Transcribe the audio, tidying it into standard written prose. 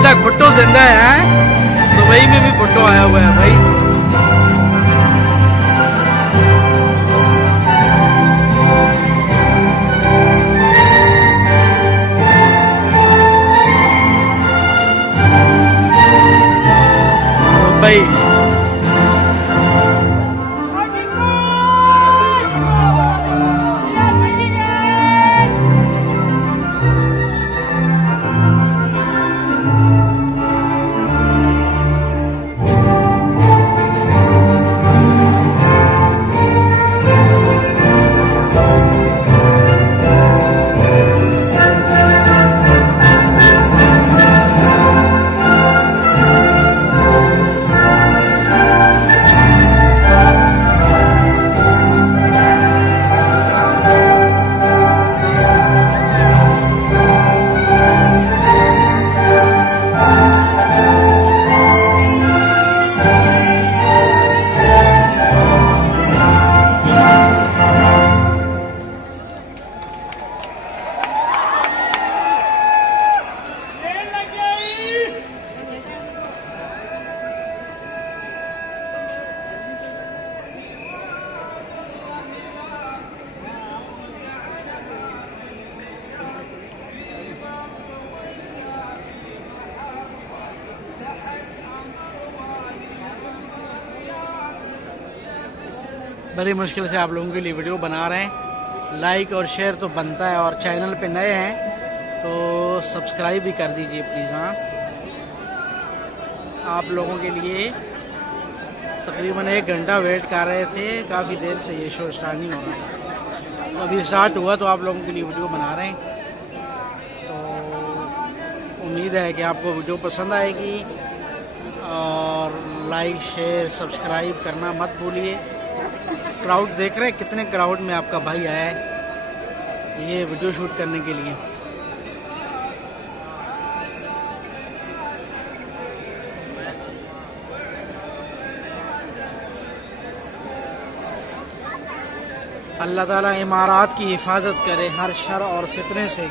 अभी तक भुट्टो जिंदा है। दुबई में भी भुट्टो आया हुआ है भाई। दुबई बड़ी मुश्किल से आप लोगों के लिए वीडियो बना रहे हैं। लाइक और शेयर तो बनता है, और चैनल पे नए हैं तो सब्सक्राइब भी कर दीजिए प्लीज़। हाँ, आप लोगों के लिए तकरीबन 1 घंटा वेट कर रहे थे, काफ़ी देर से ये शो स्टार्ट नहीं हो रहा था, तो अभी स्टार्ट हुआ तो आप लोगों के लिए वीडियो बना रहे हैं। तो उम्मीद है कि आपको वीडियो पसंद आएगी, और लाइक शेयर सब्सक्राइब करना मत भूलिए। क्राउड देख रहे हैं, कितने क्राउड में आपका भाई आया है ये वीडियो शूट करने के लिए। अल्लाह ताला इमारात की हिफाजत करे हर शर और फितने से।